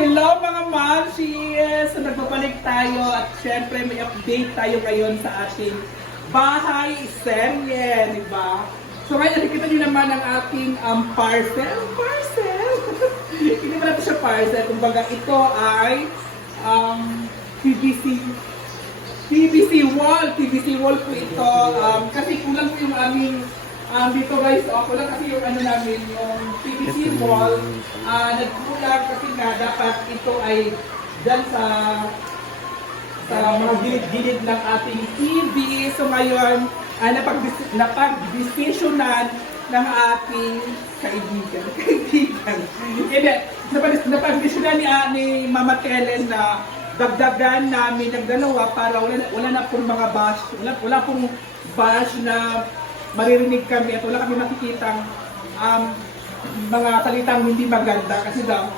Hello mga mamsies! So, nagbabalik tayo at syempre may update tayo ngayon sa ating bahay serye, di ba? So ngayon nakikita niyo naman ang ating um, parcel. Parcel! Hindi pa natin siya parcel. Kumbaga ito ay um, PVC PVC wall. PVC wall po ito. Um, kasi kulang po yung aming um, dito guys, oh, kulang kasi yung ano namin, yung PVC wall. Ah, nagkulang kasi nga dapat ito ay dyan sa sa mga gilid-gilid ng ating TV. So ngayon, uh, napag- napag-decisionan ng ating kaibigan. Kaibigan. Hindi, napag- napag-decisionan ni, ah, ni Mama Kellen na dagdagan namin ng dalawa para wala, wala na pong mga bash, wala, wala pong bash na maririnig kami at wala kami makikitang um, mga salitang hindi maganda kasi daw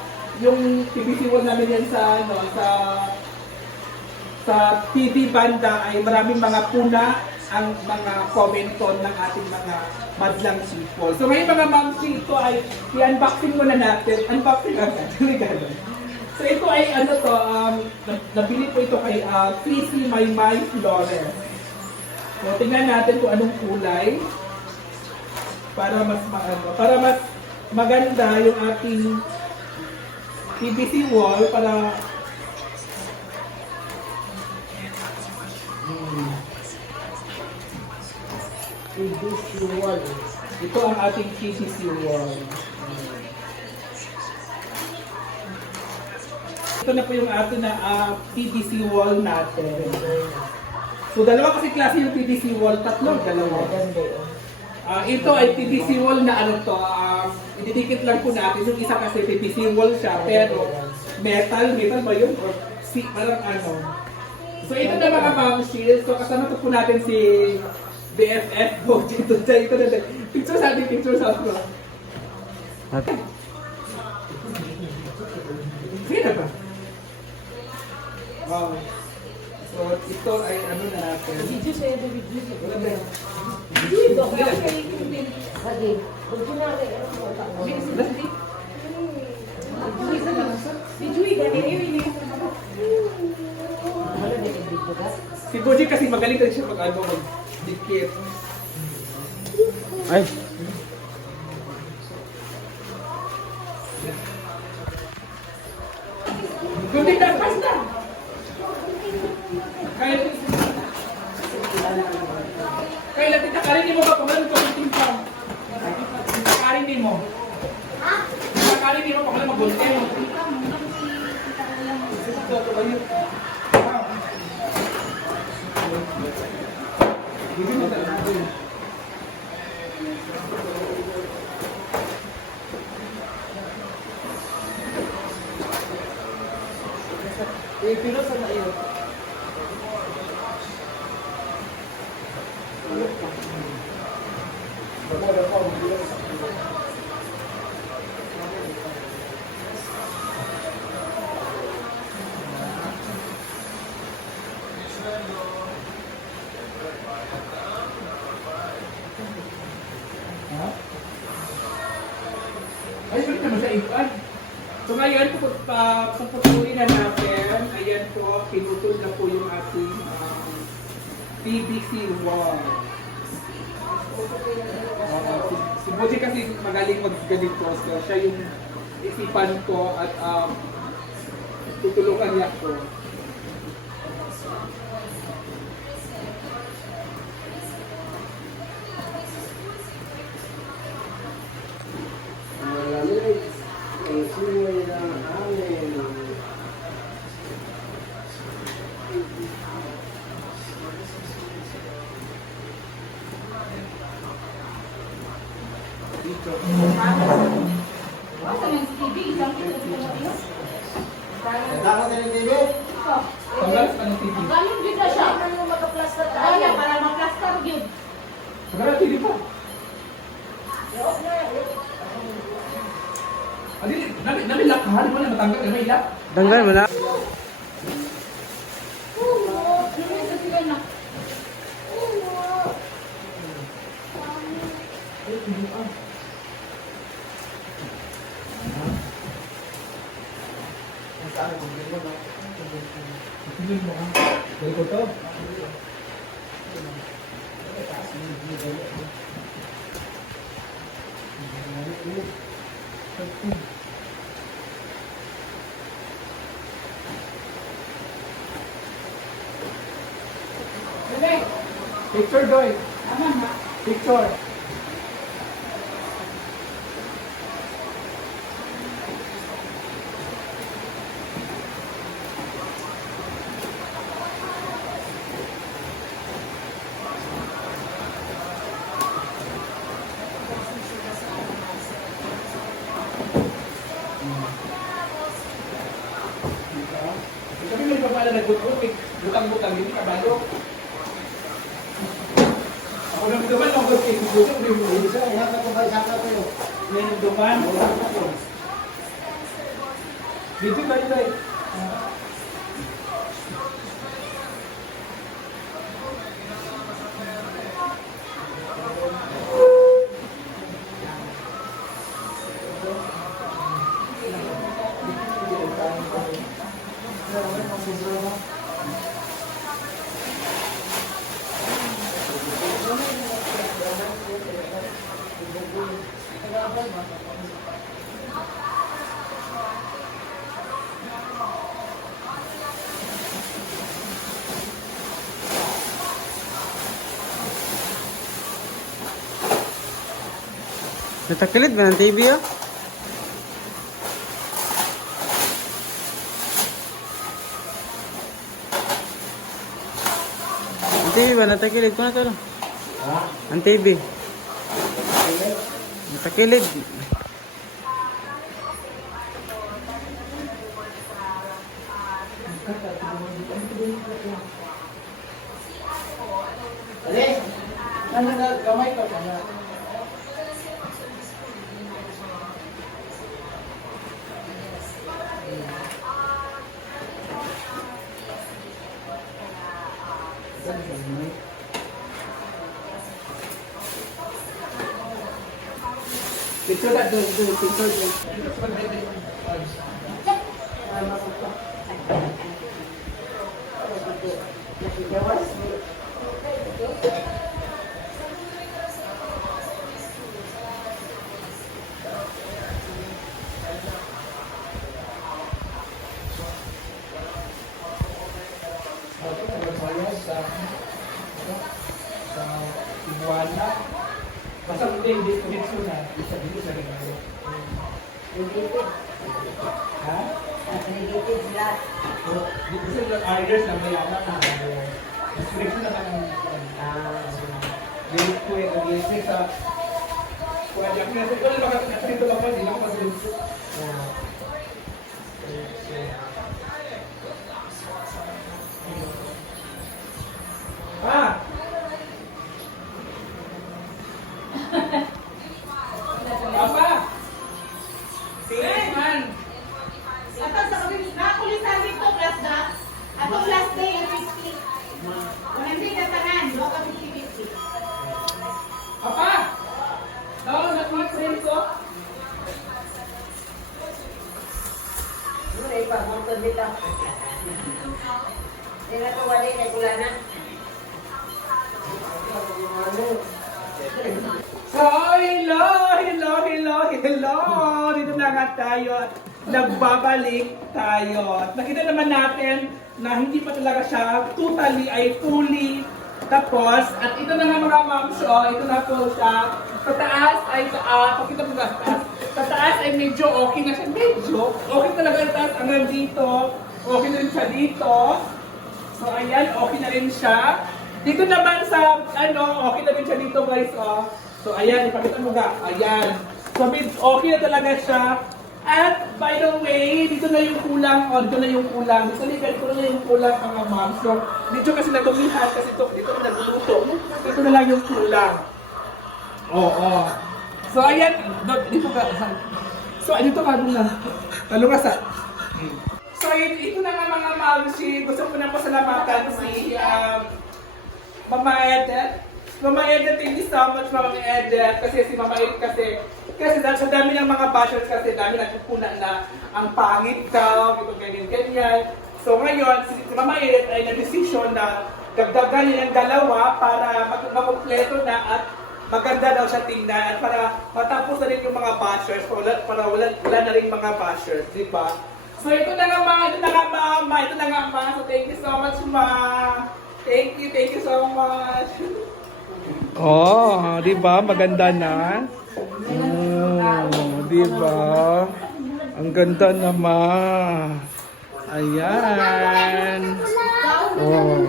yung wall namin yan sa ano sa sa TV banda ay maraming mga puna ang mga commenton ng ating mga madlang people. So ngayon mga mamsi, ito ay i-unboxing muna natin. Unboxing agad. Regalo. So ito ay ano to, um, na- nabili po ito kay uh, PC Maymay Flores. So tingnan natin kung anong kulay para mas maano, para mas maganda yung ating PVC wall para PVC wall. Ito ang ating PVC wall. Ito na po yung ating na ah, PVC wall natin. So dalawa kasi klase yung PVC wall, tatlo, dalawa. Ah, ito ay PVC wall na ano to, um, ididikit lang po natin. Yung isa kasi PVC wall siya, pero metal, metal ba yun? Or si, parang ano. So ito na mga mom shields. So kasama to po natin si BFF po. Ito, ito, ito, ito. Picture sa ating picture sa ako. Sige na ba? Wow. So ito ay ano na natin. Video sa'yo, video sa'yo. Wala ba yun? Video, kaya kayo yung Lagi, huwag ko na kayo. Video, video? Si Boji kasi magaling kasi siya mag-ano, mag-dikit. Ay, Eh, pero sa na naman sa ipan. So ngayon, puput- pa- puputulin na natin. Ayan po, pinutol na po yung ating um, PVC wall. Oo, si, si Boji kasi magaling mag-ganito. So siya yung isipan ko at um, tutulungan niya ko. Dapat na ng TV? Tanggal ka ng TV. Galing yun na siya. Ano makaplaster tayo? Para maplaster yun. Tanggal TV pa. Adi, nabi, nabi lakahan mo na matanggal. Nabi ilak. tanggal mo na. Dali ko to. Picture, Joy. Picture. Pala nagbutrupik, butang-butang, hindi ka balo. Ako lang naman ako kasi butang yung ulo. Isa, ihap ako ba? Isaka ko yun. Yan yung duman. Dito tayo tayo. Natakilid ba ng TV oh? Ang TV ba? Natakilid ko na to. no? Ha? Ang TV. Natakilid. Dali. Ano na, gamay ka pa na. Picture that, Ha? Negative lahat. Sa mga orders na mayaman na ano, description naman ng ah, date ko yung nag-iisip sa kuha niya. Kaya sa kanya, baka dito lang pa, hindi lang pa dito. Hello! Dito na nga tayo at nagbabalik tayo. Nakita naman natin na hindi pa talaga siya totally ay fully tapos. At ito na nga mga moms, oh, ito na po siya. Sa taas ay sa, ah, pakita mo taas. Sa ay medyo okay na siya. Medyo, okay talaga yung taas hanggang dito. Okay na rin siya dito. So ayan, okay na rin siya. Dito naman sa, ano, okay na rin siya dito guys, oh. So ayan, ipakita mo ga. Ayan. So med- okay na talaga siya. At by the way, dito na yung kulang, oh, dito na yung kulang. Dito na, dito na yung kulang mga ma'am. So, dito kasi nagumihan kasi ito, dito na nagluluto. Dito na lang yung kulang. Oo. Oh, So ayan, dito ka. So dito ka doon na. Talo ka. So yun, ito na nga mga mamsi. Gusto ko na pasalamatan si um, Mama Ethel. Mama Edith, thank you so much, Mama Edith. Kasi si Mama Edith kasi, kasi sa dami ng mga bashers kasi dami nagpupunan na ang pangit daw, ito ganyan, ganyan. So ngayon, si, Mama Edith ay na-decision na dagdagan niya ng dalawa para makumpleto na at maganda daw siya tingnan at para matapos na rin yung mga bashers para para wala, wala na rin mga bashers, di ba? So ito na nga mga, ito na nga mama, ito na nga ma. So thank you so much ma. Thank you, thank you so much. Oh, di ba? Maganda na. Oh, di ba? Ang ganda naman. Ayan. Oh.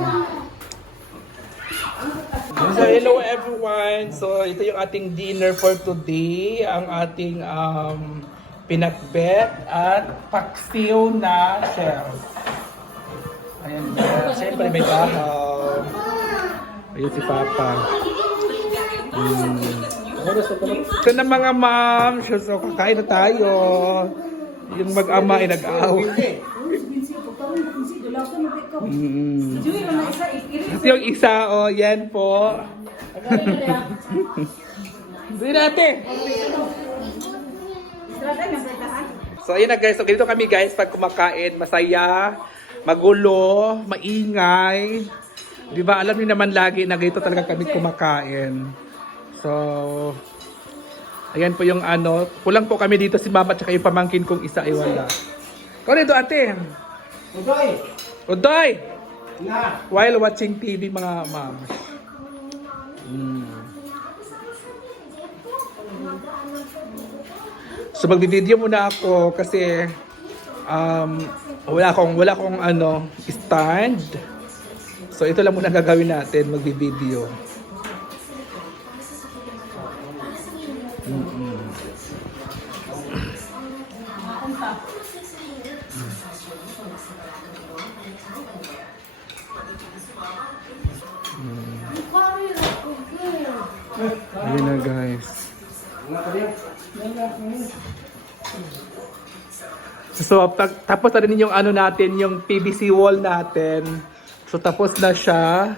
So hello everyone. So ito yung ating dinner for today. Ang ating um, pinakbet at paksiw na shells. Ayan. Siyempre may bahaw. Ayun si Papa. Ito na mga ma'am. So kakain na tayo. Yung mag-ama ay nag-away. Mm. At yung isa, oh, yan po. Hindi natin. So, ayun na guys. So, ganito kami guys pag kumakain. Masaya, magulo, maingay. Di ba? Alam niyo naman lagi na ganito talaga kami kumakain. So, ayan po yung ano. Kulang po kami dito si mama at saka yung pamangkin kong isa ay wala. Kau dito ate. Udoy! Udoy! Na! While watching TV mga ma'am. Mm. So magbi-video muna ako kasi um, wala akong wala akong ano stand. So ito lang muna gagawin natin, magbi-video. So, ta- tapos na rin yung ano natin, yung PVC wall natin. So, tapos na siya.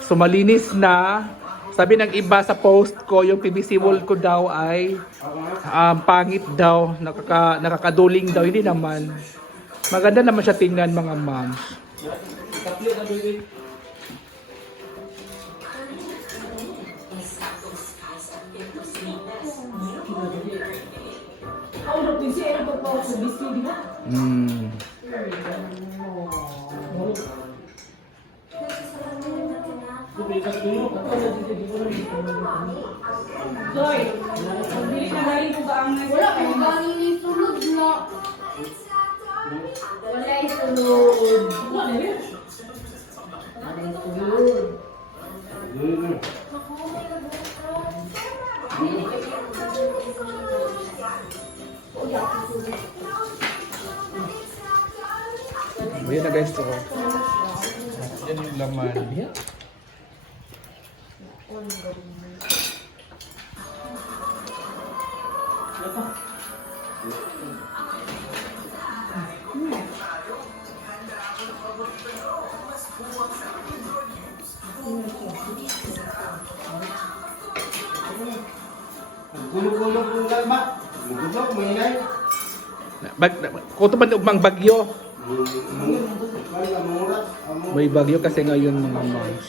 So, malinis na. Sabi ng iba sa post ko, yung PVC wall ko daw ay um, pangit daw, nakaka, nakakaduling daw. Hindi naman. Maganda naman siya tingnan mga moms. Mm. Joy, Wala yung sulod. Wala yung sulod. Ayan na guys, so. Yan yung laman. Gulog-gulog yung lalma. Gulog, maingay. Bag, kuto man mang bagyo. May bagyo kasi ngayon mga moms.